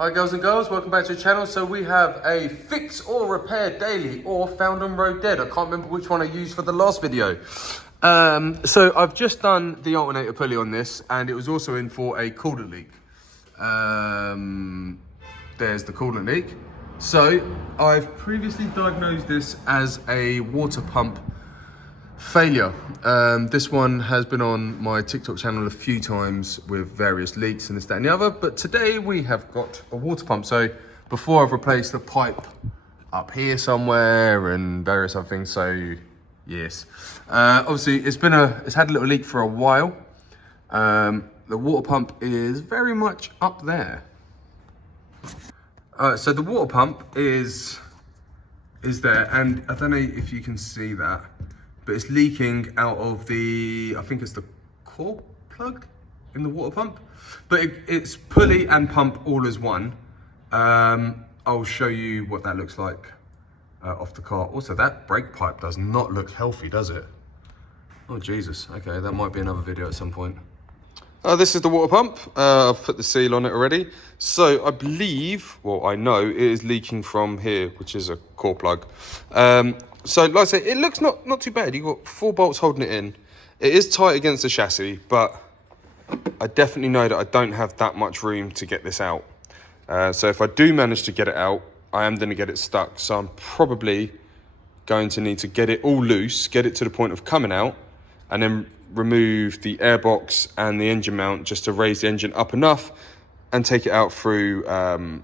Hi girls and girls, welcome back to the channel. So we have a fix or repair daily or found on road dead. I can't remember which one I used for the last video. So I've just done the alternator pulley on this, and it was also in for a coolant leak. There's the coolant leak. So I've previously diagnosed this as a water pump failure. This one has been on my TikTok channel a few times with various leaks and this, that and the other, but today we have got a water pump. So before I've replaced the pipe up here somewhere and various other things, so yes. Obviously it's had a little leak for a while. The water pump is very much up there. So the water pump is there, and I don't know if you can see that, but it's leaking out of the, I think it's the core plug in the water pump, but it's pulley and pump all as one. I'll show you what that looks like off the car. Also, that brake pipe does not look healthy, does it? Oh Jesus, okay, that might be another video at some point. This is the water pump. I've put the seal on it already. So I believe, well, I know it is leaking from here, which is a core plug. So like I say, it looks not too bad. You've got 4 bolts holding it in. It is tight against the chassis, but I definitely know that I don't have that much room to get this out. So if I do manage to get it out, I am going to get it stuck. So I'm probably going to need to get it all loose, get it to the point of coming out, and then remove the airbox and the engine mount just to raise the engine up enough and take it out through the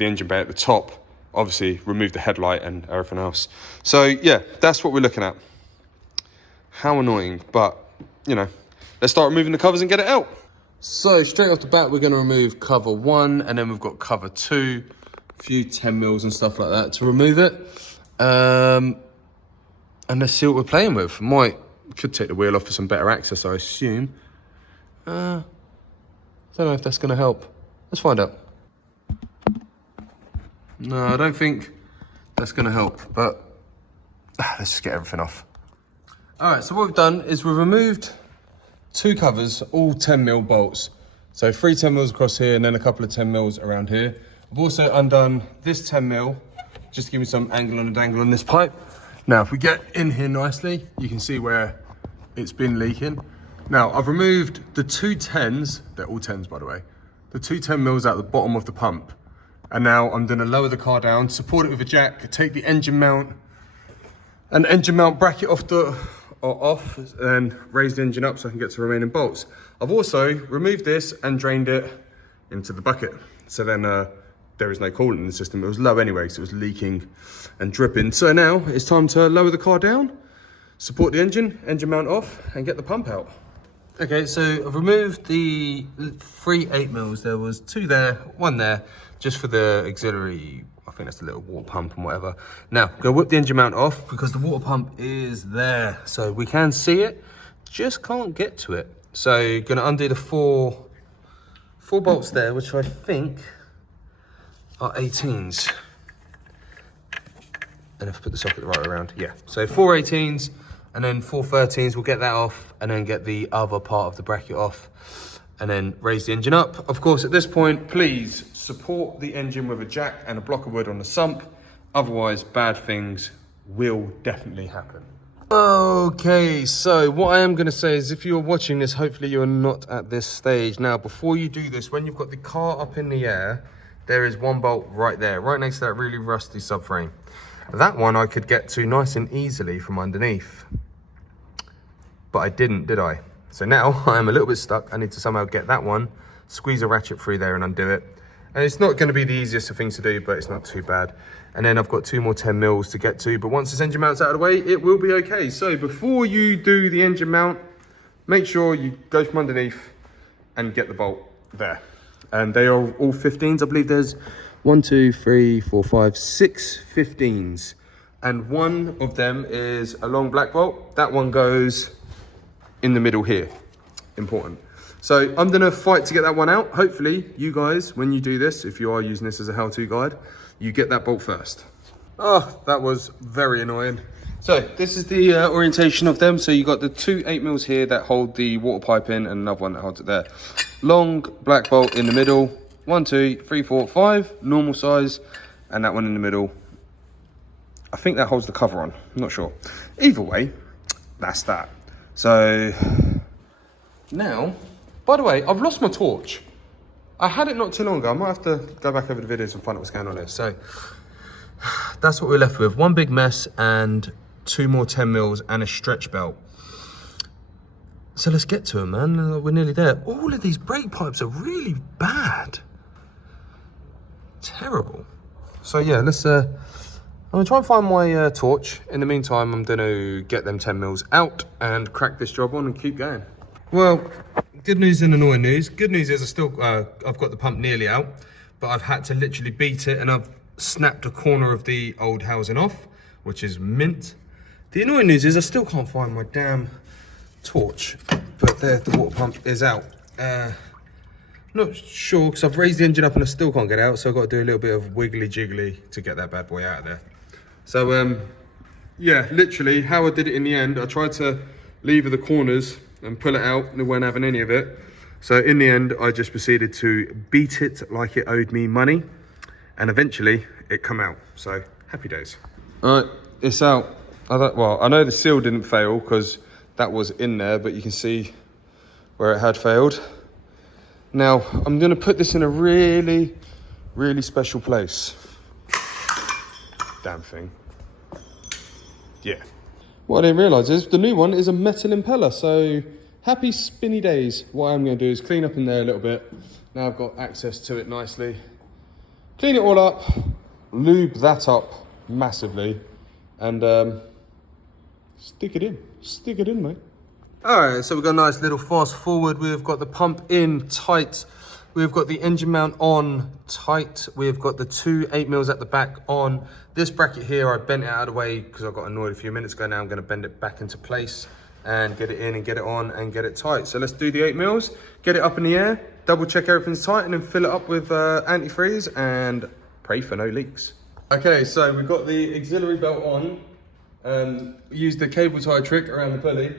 engine bay at the top. Obviously remove the headlight and everything else. So yeah, that's what we're looking at. How annoying, but you know, let's start removing the covers and get it out. So straight off the bat, we're going to remove cover 1, and then we've got cover 2, a few 10 mils and stuff like that to remove it. And let's see what we're playing with. Could take the wheel off for some better access, I assume. Don't know if that's going to help. Let's find out. No, I don't think that's going to help, but let's just get everything off. All right, so what we've done is we've removed 2 covers, all 10 mil bolts. So 3 10 mils across here and then a couple of 10 mils around here. I've also undone this 10 mil just to give me some angle and a dangle on this pipe. Now, if we get in here nicely, you can see where it's been leaking. Now, I've removed the 2 10s, they're all 10s by the way, the 2 10 mils out the bottom of the pump. And now I'm gonna lower the car down, support it with a jack, take the engine mount and engine mount bracket off and raise the engine up so I can get to the remaining bolts. I've also removed this and drained it into the bucket. So then there is no coolant in the system. It was low anyway, so it was leaking and dripping. So now it's time to lower the car down, support the engine mount off, and get the pump out. Okay, so I've removed the 3 8 mils. There was 2 there, 1 there, just for the auxiliary. I think that's the little water pump and whatever. Now, I'm gonna whip the engine mount off because the water pump is there. So we can see it, just can't get to it. So gonna undo the 4 bolts there, which I think are 18s. And if I put the socket the right way around, yeah. So 4 18s and then 4 13s, we'll get that off and then get the other part of the bracket off and then raise the engine up. Of course, at this point, please support the engine with a jack and a block of wood on the sump. Otherwise, bad things will definitely happen. Okay, so what I am gonna say is if you're watching this, hopefully you're not at this stage. Now, before you do this, when you've got the car up in the air, there is 1 bolt right there, right next to that really rusty subframe. That one I could get to nice and easily from underneath, but I didn't, did I? So now I am a little bit stuck. I need to somehow get that one, squeeze a ratchet through there and undo it. And it's not gonna be the easiest of things to do, but it's not too bad. And then I've got 2 more 10 mils to get to, but once this engine mount's out of the way, it will be okay. So before you do the engine mount, make sure you go from underneath and get the bolt there. And they are all 15s. I believe there's 1, 2, 3, 4, 5, 6 15s. And one of them is a long black bolt. That one goes in the middle here. Important. So I'm gonna fight to get that one out. Hopefully you guys, when you do this, if you are using this as a how-to guide, you get that bolt first. Oh, that was very annoying. So this is the orientation of them. So you got the 2 8 mils here that hold the water pipe in and another one that holds it there. Long black bolt in the middle, 1, 2, 3, 4, 5, normal size, and that one in the middle. I think that holds the cover on, I'm not sure. Either way, that's that. So now, by the way, I've lost my torch. I had it not too long ago. I might have to go back over the videos and find out what's going on here. So that's what we're left with. One big mess and 2 more 10 mils and a stretch belt. So let's get to them, man. We're nearly there. All of these brake pipes are really bad. Terrible. So yeah, let's, I'm gonna try and find my torch. In the meantime, I'm gonna get them 10 mils out and crack this job on and keep going. Well, good news and annoying news. Good news is I've got the pump nearly out, but I've had to literally beat it and I've snapped a corner of the old housing off, which is mint. The annoying news is I still can't find my damn torch, but there, the water pump is out. Not sure, because I've raised the engine up and I still can't get out, so I've got to do a little bit of wiggly jiggly to get that bad boy out of there. So yeah, literally how I did it in the end, I tried to lever the corners and pull it out and it weren't having any of it. So in the end, I just proceeded to beat it like it owed me money, and eventually it come out. So happy days. All right, it's out. Well, I know the seal didn't fail because that was in there, but you can see where it had failed. Now, I'm gonna put this in a really, really special place. Damn thing. Yeah. What I didn't realise is the new one is a metal impeller, so happy spinny days. What I'm gonna do is clean up in there a little bit. Now I've got access to it nicely. Clean it all up, lube that up massively, and stick it in, mate. All right, so we've got a nice little fast forward. We've got the pump in tight. We've got the engine mount on tight. We've got the 2 8 mils at the back on. This bracket here, I bent it out of the way because I got annoyed a few minutes ago. Now I'm gonna bend it back into place and get it in and get it on and get it tight. So let's do the 8 mils, get it up in the air, double check everything's tight, and then fill it up with antifreeze and pray for no leaks. Okay, so we've got the auxiliary belt on. Used the cable tie trick around the pulley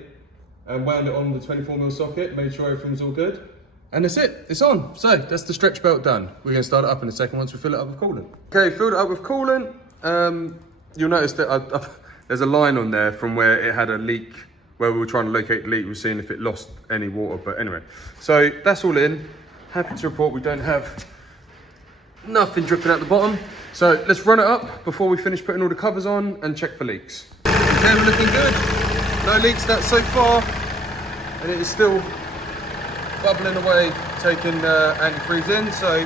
and wound it on the 24mm socket, made sure everything was all good. And that's it, it's on. So that's the stretch belt done. We're gonna start it up in a second once we fill it up with coolant. Okay, filled it up with coolant. You'll notice that there's a line on there from where it had a leak, where we were trying to locate the leak. We were seeing if it lost any water, but anyway. So that's all in. Happy to report we don't have nothing dripping out the bottom. So let's run it up before we finish putting all the covers on and check for leaks. Okay, we're looking good. No leaks that so far, and it is still bubbling away, taking antifreeze in. So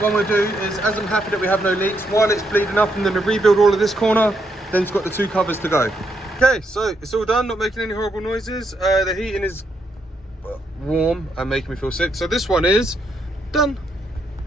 what I'm gonna do is, as I'm happy that we have no leaks, while it's bleeding up, I'm gonna rebuild all of this corner, then it's got the 2 covers to go. Okay, so it's all done, not making any horrible noises. The heating is warm and making me feel sick. So this one is done.